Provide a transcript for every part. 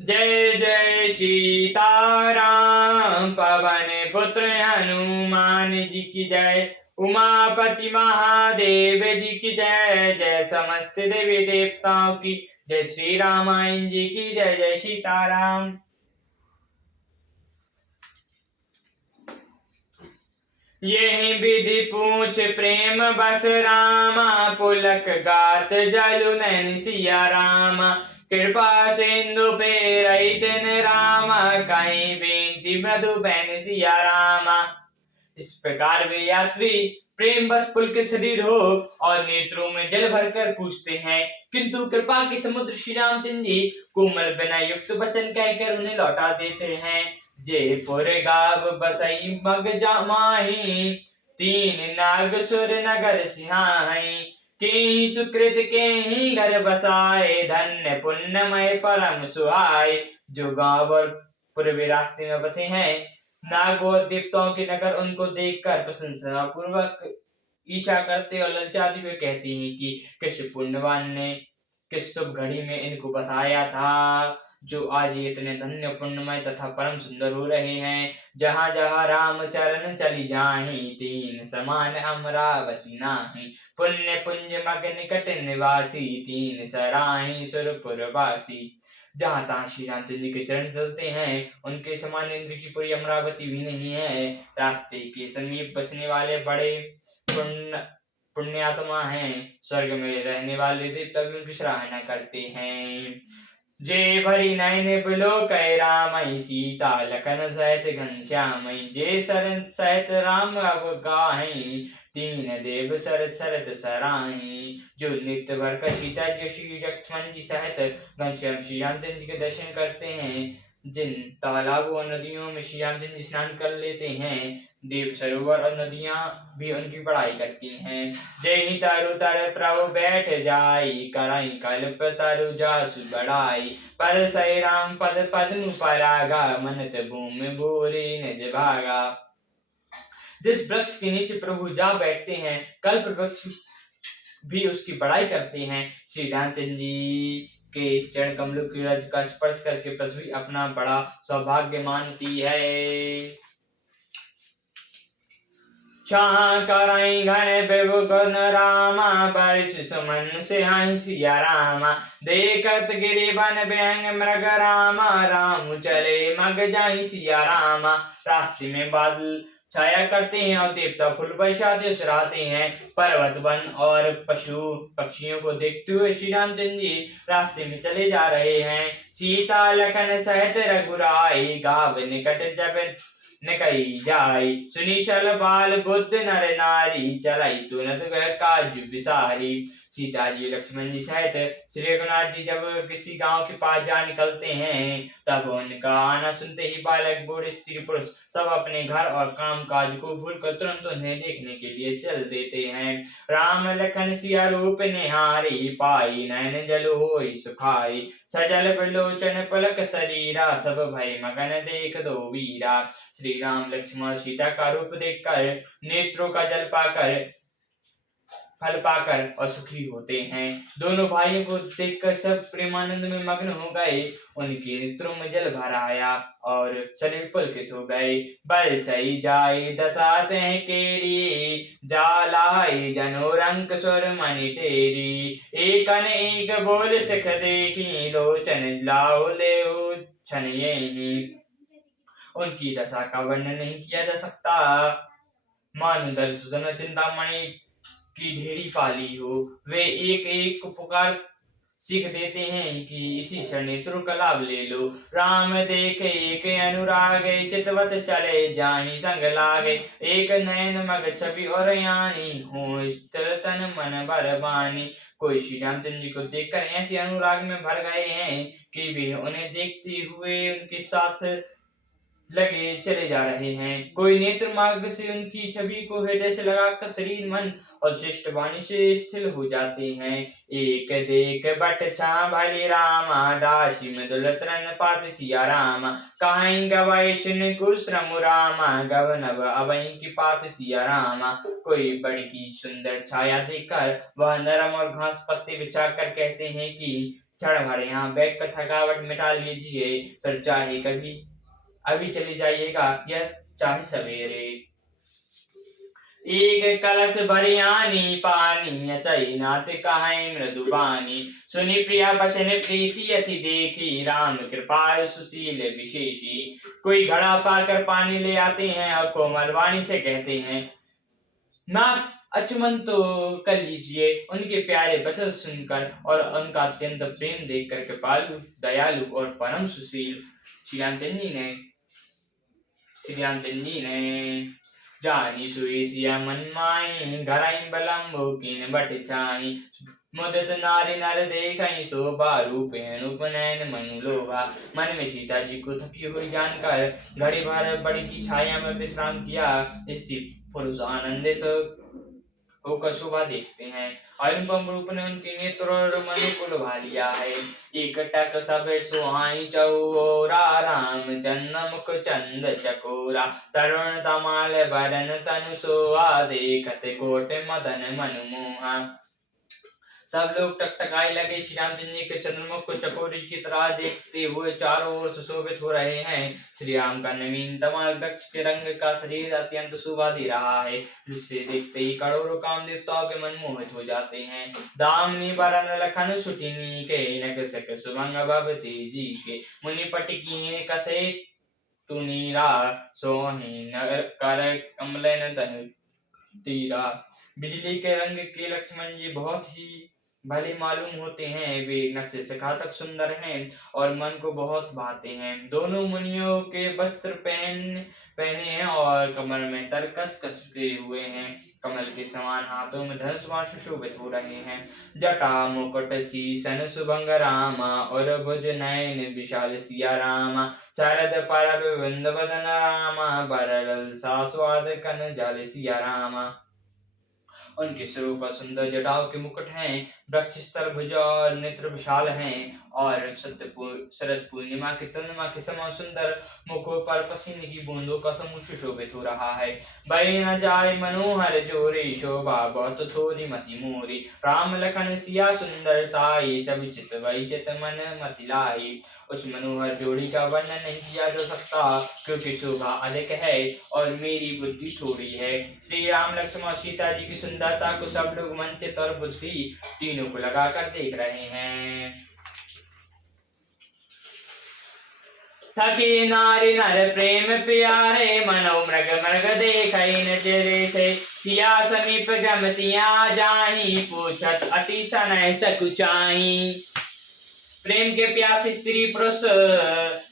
जय जय सीताराम। पवन पुत्र हनुमान जी की जय। उमापति महादेव जी की जय। जय समस्त देवी देवताओं की जय। श्री रामायण जी की जय। जय सीताराम। ये विधि पूछ प्रेम बस रामा। पुलक गात जलु नैन सिया रामा। कृपा सिंधु पे रहितन रामा। कहीं बेनती मृदु बैन सिया रामा। इस प्रकार वे यात्री प्रेम बस पुलक शरीर हो और नेत्रों में जल भरकर पूछते हैं, किंतु कृपा के समुद्र श्री रामचंद्र जी कोमल बिना युक्त वचन कहकर उन्हें लौटा देते हैं। जयपुर गाव बसई मग जामाही। तीन नाग सुर नगर सिहाई। के सुकृत के ही घर बसाए। धन्य पुण्यमय परम सुहाय। जो गांव और पूर्वी रास्ते में बसे हैं, नाग और देवताओं के नगर उनको देखकर प्रशंसा पूर्वक ईर्ष्या करते और ललचाते हुए कहती हैं कि किस पुण्यवान ने किस शुभ घड़ी में इनको बसाया था, जो आज ये इतने धन्य पुण्यमय तथा परम सुंदर हो रहे हैं। जहाँ जहाँ राम चरण चली जाहि। तीन समान अमरावती नाही। पुण्य पुंज मग निकट निवासी। तीन सराही सुरपुरवासी। जहाँ तहाँ श्री रामचंद्र जी के चरण चलते हैं, उनके समान इंद्र की पूरी अमरावती भी नहीं है। रास्ते के समीप बसने वाले बड़े पुण्यात्मा हैं। स्वर्ग में रहने वाले देवता भी उनकी सराहना करते हैं। जे भरी नयन बिलो कै रामई। सीता लखन सहित घनश्यामई। जे शरण सहित राम अब गाहि। तीन देव सरत सरत सराहि। जो नित्य भर कर सीता जी श्री लक्ष्मण जी सहित घनश्याम श्री रामचंद्र जी के दर्शन करते हैं, जिन तालाबों और नदियों में श्री रामचंद्र जी स्नान कर लेते हैं, देव सरोवर और नदियां भी उनकी बड़ाई करती हैं। जय ही तारु तर प्रभु बैठ जाई। कराई कल्प तरु जासु बढ़ाई। पर सै राम पद पद्म परागा। मनत भूमि भूरि निज भागा। जिस वृक्ष के नीचे प्रभु जा बैठते हैं, कल्प वृक्ष भी उसकी बड़ाई करते हैं। श्री रामचंद्र जी के चरण कमलों की रज का स्पर्श करके पृथ्वी अपना बड़ा सौभाग्य मानती है। छां कराई घन प्रभु गुण रामा। बरिस सुमन सिहाई सिया रामा। देखत गिरि बन व्यंग मृग रामा। राम चले मग जाहि सिया रामा। रास्ते में बादल छाया करते हैं और देवता फूल बरसाते सराहते हैं। पर्वत वन और पशु पक्षियों को देखते हुए श्री रामचंद्र जी रास्ते में चले जा रहे हैं। सीता लखन सहित रघुराई। गाव निकट जब निकई जाई। सुनी शल बाल बुद्ध नर नारी। चलाई तुरंत वह काज विसारी। सीता जी लक्ष्मण जी सहित श्री रघुनाथ जी जब किसी गांव के पास जा निकलते हैं, तब उनका आना सुनते ही बालक बूढ़ स्त्री पुरुष सब अपने घर और काम काज को भूलकर तुरंत उन्हें देखने के लिए चल देते हैं। राम लखन सिया रूप निहारी। पाई नैन जल होई सुखाई। सजल बिलोचन पलक शरीरा। सब भय मगन देख दो वीरा। श्री राम लक्ष्मण सीता का रूप देखकर नेत्रों का जल पाकर फल पाकर और सुखी होते हैं। दोनों भाइयों को देखकर सब प्रेमानंद में मग्न हो गए। उनके नेत्रों में जल भर आया और शरीर पुलकित हो गए। बरसई जाए दसात हैं केरी। जालाई जनो रंग सुर मणि तेरी। एक न एक बोल सिख देखी। लोचन लाओ ले छन यही। उनकी दशा का वर्णन नहीं किया जा सकता। मानो दर्द चिंतामणि की ढेरी पाली हो। वे एक एक को पुकार सीख देते हैं कि इसी क्षण नेत्रों का लाभ ले लो। राम देखे एक अनुराग। चितवत चले जाहि संग लागे। एक नयन मग छवि और यानी। हो स्थिर तन मन भर बानी। कोई श्री रामचंद्र जी को देखकर ऐसे अनुराग में भर गए हैं कि वे उन्हें देखते हुए उनके साथ लगे चले जा रहे हैं। कोई नेत्र मार्ग से उनकी छवि को हृदय से लगाकर शरीर मन और शिष्ट वाणी से स्थिर हो जाते हैं। एक देख बट छा भली रामा। दासी मृदुल तरन पात सिया रामा। काहीं गवाई शिन कुश्रम रामा। गवनव अवई की पात सिया रामा। कोई बड़ी की सुंदर छाया देखकर वह नरम और घास पत्ते बिछाकर कहते हैं कि क्षण भर यहाँ बैठकर थकावट मिटा लीजिए, फिर चाहे कभी अभी चले जाइएगा या चाहे सवेरे। एक कलश भरियानी पानी अचई नाथ कहाई मृदु बानी, सुनि प्रिया बचन प्रीति अति देखी, राम कृपा सुशील विशेषी। कोई घड़ा पाकर पानी ले आते हैं और कोमल वाणी से कहते हैं, नाथ अचमन तो कर लीजिए। उनके प्यारे वचन सुनकर और उनका अत्यंत प्रेम देखकर कृपालु, दयालु और परम सुशील श्री रामचंद्र जी ने जानी सुई सिया मन माई, घराई बलम्बो किन बट छाई। मुदित नारी नर देखई शोभा, रूपेण उपनयन मनु लोभा। मन में सीता जी को थकी हुई जानकर घड़ी भर बड़ी की छाया में विश्राम किया। स्त्री पुरुष आनंदित होकर शोभा देखते हैं। अनुपम रूप ने उनके नेत्र और मन को लुभा लिया है। एक टक सब सुहाई चौरा, राम चंद मुख चंद चकोरा। तरुण तमाल बरन तनु सोहा, देखत कोट मदन मन मोहा। सब लोग टकटकाए लगे। श्री रामचंद्र जी के चंद्रमुख को चकोरी की तरह देखते हुए चारों ओर सुशोभित हो रहे हैं। श्री राम का नवीन तमाल वृक्ष के रंग का शरीर अत्यंत शोभा दे रहा है, जिससे देखते ही करोड़ों काम देवताओं के मन मोहित हो जाते हैं। दामनी बरन लखन सुटिनी के, नकसक सुभंग भवती जी के। मुनि पटकी कसे तुनीरा, सोहि नगर कर कमलन तनु तीरा। बिजली के रंग के लक्ष्मण जी बहुत ही भले मालूम होते हैं। वे नक्शे से घातक सुंदर हैं और मन को बहुत भाते हैं। दोनों मुनियों के वस्त्र पहने हैं और कमर में तरकस कसके हुए हैं। कमल के समान हाथों में धनुष बाण सुशोभित हो रहे हैं। जटा मुकुट शीसन सुभंग रामा, और भुज नयन विशाल सिया रामा। शरद परब बिंद बदन रामा, बरल स्वाद कन जाल सिया रामा। उनके सिरों पर सुंदर जटाओं के मुकुट हैं। वृक्ष स्थल भुज और नेत्र विशाल हैं और शरद पूर्णिमा के चंद्रमा के समान सुंदर मुखों पर पसीने की बूंदों का समूह सुशोभित हो रहा है। बही न जाय मनोहर जोरे, शोभा बहुत थोरी मति मोरी। राम लखन सिया सुंदरताई, सब चित वही चित मन मति लाई। उस मनोहर जोड़ी का वर्णन नहीं किया जा सकता, क्योंकि शोभा अधिक है और मेरी बुद्धि थोड़ी है। श्री राम लक्ष्मण और सीता जी की सुंदरता को सब लोग मन चित और बुद्धि तीनों को लगाकर देख रहे हैं। थके नारी नर प्रेम प्यारे, मनो मृग मृग देखई नजरे से। सिया समीप गमतिया जाही, पूछत अति सनय सकुचाई। प्रेम के प्यासे स्त्री पुरुष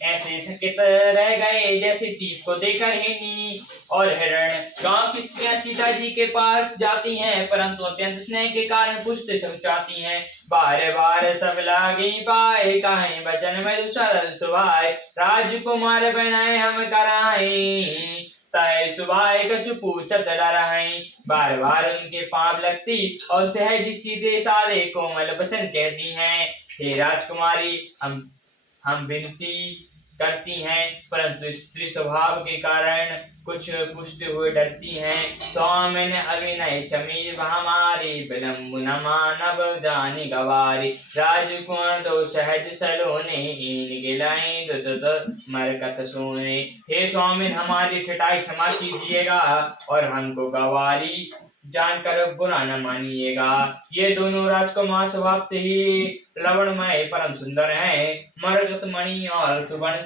ऐसे थकित रह गए जैसे दीप को देखकर हिरनी और हिरण। गांव की स्त्रियां सीता जी के पास जाती हैं, परंतु अत्यंत स्नेह के कारण पूछते चमचाती हैं। बार बार सब लागी पाए, काहे वचन में सरल सुभाए। राजकुमार बनाए हम कराई, तय सुभाए कछु पूछत डराई। बार बार उनके पाप लगती और सहज सीधे साधे कोमल वचन कहती हैं। हे राजकुमारी, हम विनती करती हैं, परंतु स्त्री स्वभाव के कारण कुछ पूछते हुए डरती हैं। स्वामिन अभिनय क्षमी हमारी, विलम्ब न मानव जानी गवारी। राजकुमार दो सहज सलोने, इन गिलाई मरकत सोने। हे स्वामिन, हमारी ठिठाई क्षमा कीजिएगा और हमको गवारी जानकर बुरा न मानिएगा। ये दोनों राजकुमार स्वभाव से ही लवणमय परम सुंदर हैं। मरकत मणि और सुवर्ण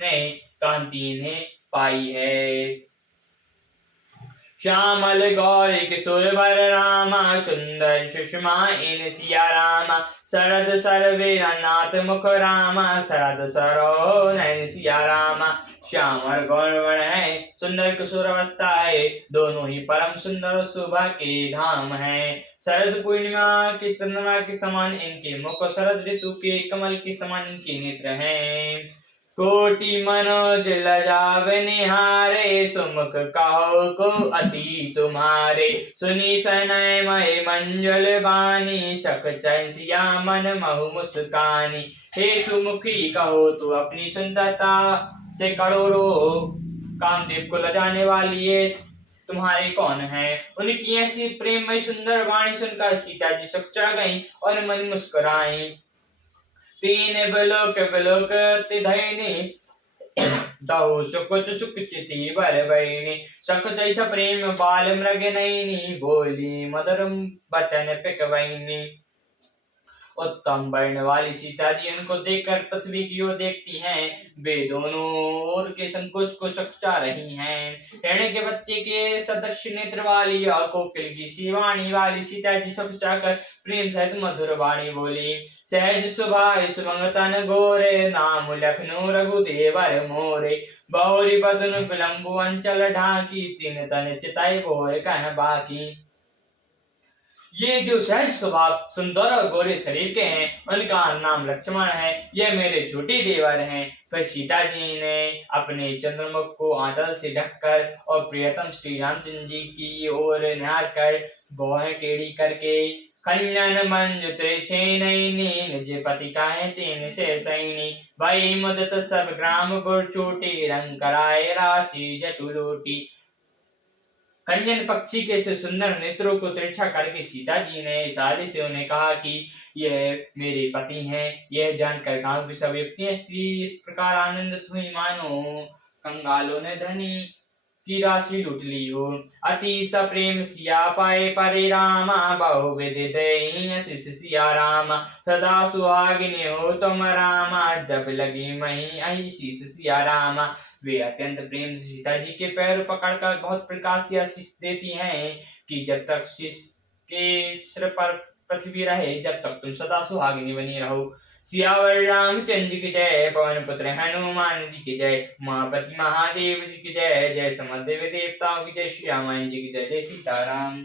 ने कांति ने पाई है। श्यामल गौरी किशोर वर रामा, सुंदर सुषमा इन सिया रामा। शरद सर्वे नाथ मुख रामा, शरद सरो नयन सिया रामा। श्याम और गौरवर्ण है, सुंदर किशोर अवस्था है, दोनों ही परम सुंदर और शोभा के धाम हैं। शरद पूर्णिमा के चंद्रमा के समान इनके मुख, शरद ऋतु के कमल के समान इनके नेत्र हैं। कोटि मनोज लजाव निहारे, सुमुख कहो को अति तुम्हारे। सुनी सनय मय मंजल बानी, सख चैन सिया मन महु मुस्कानी। हे सुमुखी, कहो तो अपनी सुंदरता से करोड़ों कामदेव को लजाने वाली ये तुम्हारे कौन है। उनकी ऐसी प्रेममय सुंदर वाणी सुनकर सीता जी चकचा गईं और मन मुस्कुराई। तीन बिलोक तिधैनी दहु सुख चिति बर बहिनी सख चैस प्रेम बाल मृग नैनी बोली मधुर बचन पिक बहिनी। उत्तम वर्ण वाली सीता जी उनको देखकर पृथ्वी की ओर देखती हैं। वे दोनों ओर के संकोच को सकुचा रही हैं। हिरण्य के बच्चे के सदस्य नेत्र वाली और कोकिल की सी वाणी वाली सीता जी सकुचाकर प्रेम सहित मधुर वाणी बोली। सहज सुभाष सुभंग तन गोरे नाम लखनऊ रघुदेवर मोरे बहुरी बदन विलंबु अंचल ढाकी तीन तन चिताई बोर कह बाकी। ये जो सहज स्वभाव सुंदर और गोरे शरीर के हैं उनका नाम लक्ष्मण है। ये मेरे छोटे देवर हैं। फिर सीता जी ने अपने चंद्रमुख को आंचल से ढककर और प्रियतम श्री रामचंद्र जी की ओर निहार कर भौहें टेढ़ी करके खंजन मंजु त्रिछेनैनी निज पति काहे तीन से सैनी भई मुदित सब ग्राम गुर चोटी रंग कराए राशि जटुलोटी। कंजन पक्षी के से सुंदर नेत्रों को तिरछा करके सीता जी ने इशारे से उन्हें कहा कि यह मेरे पति हैं। यह जानकर गांव की सब युवतियां स्त्री इस प्रकार आनंदित हुई मानो कंगालों ने धनी की राशि लूट ली हो। अति सप्रेम सिया पाए परे रामा बहु विधि दई सिया रामा सदा सुहागिनी हो तुम रामा जब लगी मही आई शीस सिया रामा। वे अत्यंत प्रेम से सीता जी के पैर पकड़कर बहुत प्रकार से आशीष देती हैं कि जब तक शीश के सिर पर पृथ्वी रहे जब तक तुम सदा सुहागिनी बनी रहो। सियावर रामचंद्र की जय पवन पुत्र हनुमान जी की जय उमापति महादेव जी की जय जय समस्त देवी देवताओं की जय श्री रामायण जी की जय जय सीताराम।